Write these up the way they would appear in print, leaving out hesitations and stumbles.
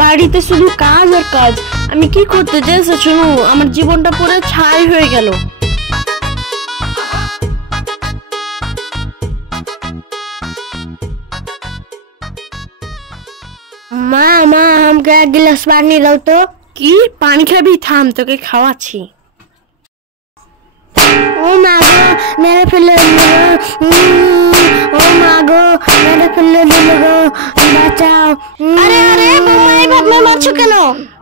বাড়িতে শুধু কাজ আর কাজ। আমি কি করতে চাইছি শুনো, আমার জীবনটা পুরো ছাই হয়ে গেল। মা মা আমাকে এক গ্লাস পানি দাও তো। কি পানি খাবি? থাম, তোকে খাওয়াচ্ছি। ও মা গো মেরে ফেলে দিল, ও মা গো মেরে ফেলে দিল গো, বাঁচাও। আরে আরে বৌমা, এইভাবে মারছো কেন?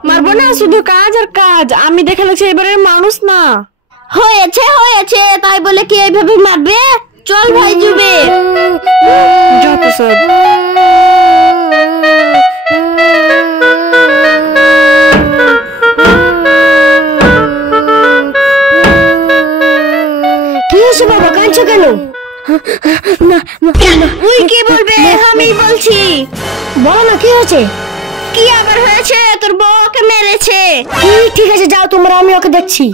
মারবো না, শুধু কাজ আর কাজ। আমি দেখে লাগছে এবারে মানুষ না। হয়েছে হয়েছে, তাই বলে কি এইভাবে মারবে? চল ভাই জুবে। যত সব। কি হয়েছে বাবা, কাঁদছো কেন? তুই কি বলবে? আমি বলছি। বলো না কি হয়েছে? কি আবার হয়েছে? তোর বউকে মেরেছে। ঠিক আছে যাও তোমরা, আমি ওকে দেখছি।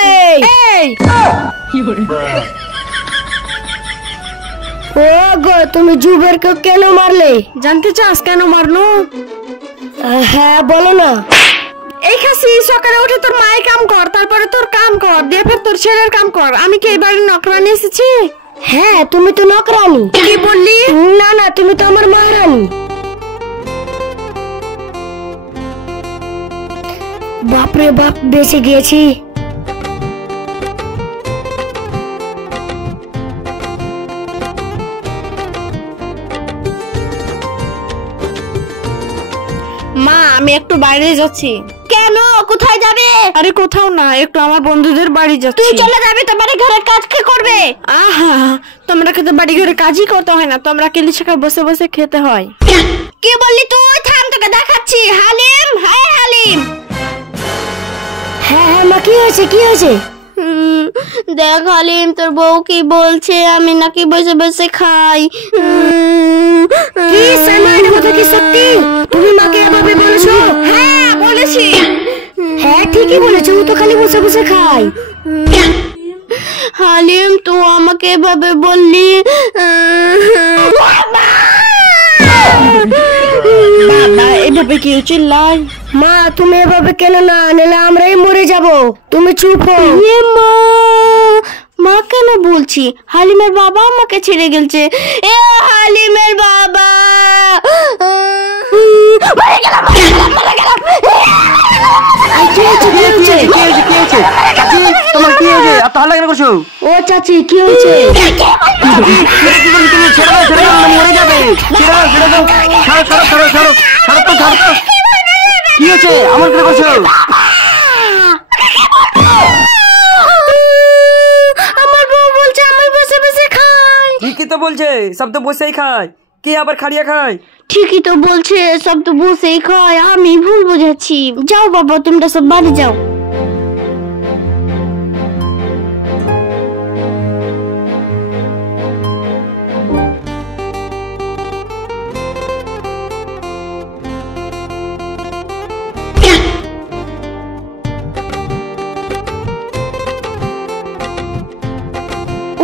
এই এই ও গো তুমি জুবেরকে কেন মারলে? জানতে চাস কেন মারলো? হ্যাঁ বলো না। এই খাসি, সকালে উঠে তোর মায়ের কাম কর, তারপরে তোর কাম কর, দিয়ে ফের তোর ছেলের কাম কর। আমি কি এই বাড়ির নকরানি এসেছি? হ্যাঁ তুমি তো নকরানি। কি বললি? না না, তুমি তো আমার মহারানী। বাপরে বাপ, বেঁচে গিয়েছি। মা আমি একটু বাইরে যাচ্ছি। কেন, কোথায় যাবে? আরে কোথাও না, একটু আমার বন্ধুদের বাড়ি যাচ্ছি। তুই চলে যাবি তো, বাড়ি ঘরের কাজ কে করবে? আহা, তোমরা তো বাড়ি ঘরে কাজই করতে হয় না, তোমরা কেলি শাখা বসে বসে খেতে হয়। কি বললি তুই? থাম, তোকে দেখাচ্ছি। হালিম, হ্যাঁ হালিম। হ্যাঁ হ্যাঁ মা, কি হয়েছে কি হয়েছে? দেখ হালিম, তোর বউ কি বলছে, আমি নাকি বসে বসে খাই। কি সালমা, এটা কথা কি সত্যি? তুমি মাকে এভাবে বলেছো? হ্যাঁ বলেছি। হ্যাঁ ঠিকই বলেছো, ও তো খালি বসে বসে খায়। হালিম তুই আমাকে এভাবে বললি। বাবা এভাবে কেউ চিল্লাই? মা তুমি এভাবে কেন না, নাহলে আমরাই মরে যাব। তুমি চুপ হও। মা, মা কেন বলছি? হালিমের বাবা আমাকে ছেড়ে গেছে। এ হালিমের বাবা। ও চাচি কি হয়েছে? কি হয়েছে? আমার কি করছো? আমার বউ বলছে আমি বসে বসে খাই। ঠিকই তো বলছে, সব তো বসেই খায়। কি আবার খাড়িয়া খায়? ঠিকই তো বলছে, সব তো বসেই খায়। আমি ভুল বুঝেছি। যাও বাবা, তোমরা সব বাড়ি যাও।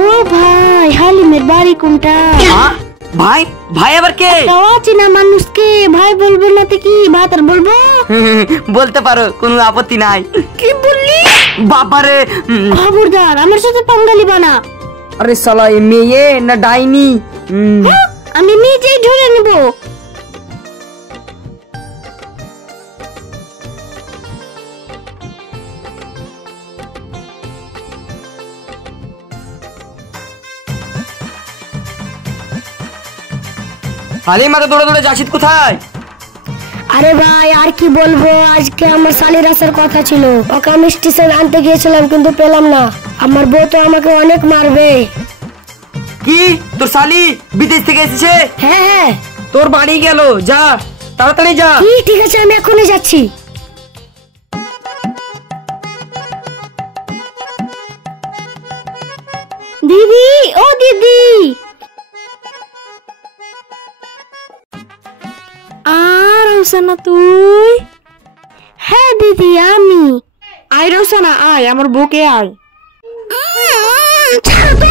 ও ভাই, হালিমের বাড়ি কোনটা? ভাই? ভাই আবার কে? চেনা মানুষকে ভাই বলবো না তো কি ভাত আর বলবো? বলতে পারো, কোনো আপত্তি নাই। কি বললি? বাবারে, খবরদার আমার সাথে পাঙ্গালি বানা। আরে শালা, এ মেয়ে না ডাইনি? আমি নিজেই ধরে নেব। হালিম এত দৌড়ে দৌড়ে যাচ্ছিস কোথায়? আরে ভাই আর কি বলবো, আজকে আমার শালির আসার কথা ছিল, ওকে আমি স্টেশন আনতে গিয়েছিলাম কিন্তু পেলাম না। আমার বউ তো আমাকে অনেক মারবে। কি তোর শালি বিদেশ থেকে এসেছে? হ্যাঁ হ্যাঁ। তোর বাড়ি গেল, যা তাড়াতাড়ি যা। ঠিক আছে, আমি এখনই যাচ্ছি। দিদি, ও দিদি। আর রোশনা তুই? হ্যাঁ দিদি আমি। আয় রোশনা আয়, আমার বুকে আয়। ছাড়ো তো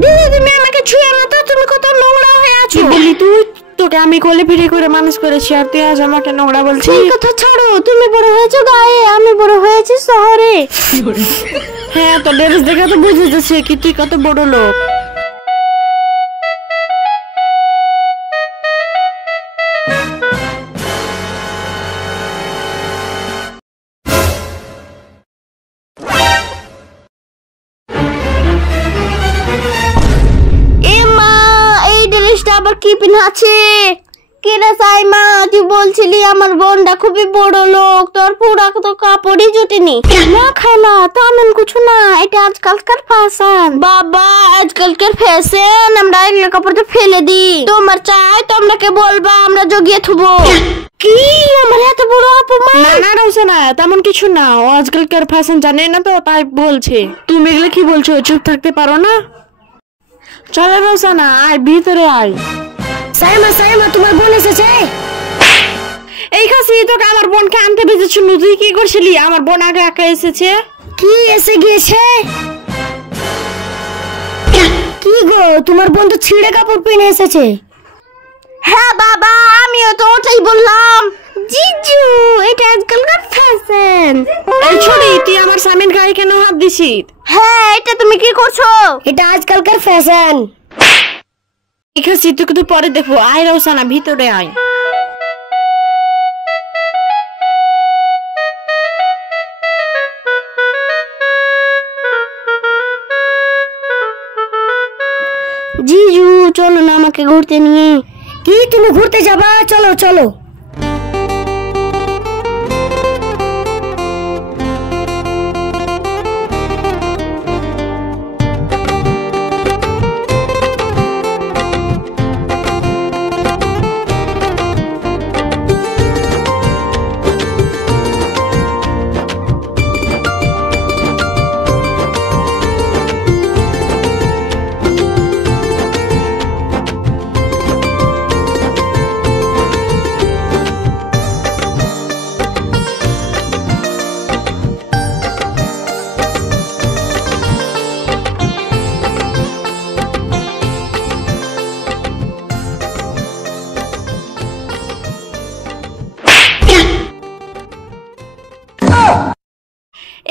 দিদি, তুমি আমাকে ছুঁয়ে না তো, তুমি কত নোংরা হয়ে আছো। বলি তুই, তোকে আমি কোলে পিঠে করে মানুষ করেছি আর তুই আজ আমাকে নোংরা বলছিস? এই কথা ছাড়ো, তুমি বড় হয়েছো গায়ে, আমি বড় হয়েছি শহরে। হ্যাঁ, তো ড্রেস দেখে তো বুঝে যাচ্ছে কি তুই কত বড় লোক। এ মা, এই ড্রেসটা আবার কি পিনাচ্ছে? কে রে সাইমা, তুই বলছিলি আমার বোনটা খুবই বড় লোক, তোর পুরা তো কাপড়ই জুটেনি। না খালা, তেমন কিছু না, এটা আজকালকার ফ্যাশন। বাবা, আজকালকার ফ্যাশন, আমরা এই কাপড়টা ফেলে দিই। তোমার চাই তোমরা কে বলবা, আমরা জগিয়ে থুবো। কি আমার এত বড় অপমান? না না রোশনা, তেমন কিছু না, ও আজকালকার ফ্যাশন জানে না তো তাই বলছে। তুমি এগুলো কি বলছো? চুপ থাকতে পারো না? চলো রোশনা, আয় ভিতরে আয়। সাইমা সাইমা, তোমার বোন এসেছে। এই খাসি, তোকে আমার বোনকে আনতে বেঁচেছিল, তুই কি করছিলি? আমার বোন আগে একা এসেছে। কি এসে গিয়েছে? কি গো, তোমার বোন তো ছিঁড়ে কাপড় পরে এসেছে। হ্যাঁ বাবা, আমিও তো ওটাই বললাম। জিজু, এটা আজকালকার ফ্যাশন। এই ছোড়ি, তুই আমার স্বামীর গায়ে কেন হাত দিছিস? হ্যাঁ, এটা তুমি কি করছো? এটা আজকালকার ফ্যাশন। এই খাসি, তোকে তো পরে দেখবো। আয় রোশনা, ভিতরে আয়। জিজু, চলো না আমাকে ঘুরতে নিয়ে। কি, তুমি ঘুরতে যাবা? চলো চলো।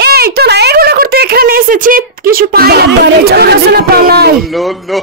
এই তোরা এগুলো করতে এখানে এসেছিস? কিছু পাই না রে, চলো রোশনা, পালাই। no, no.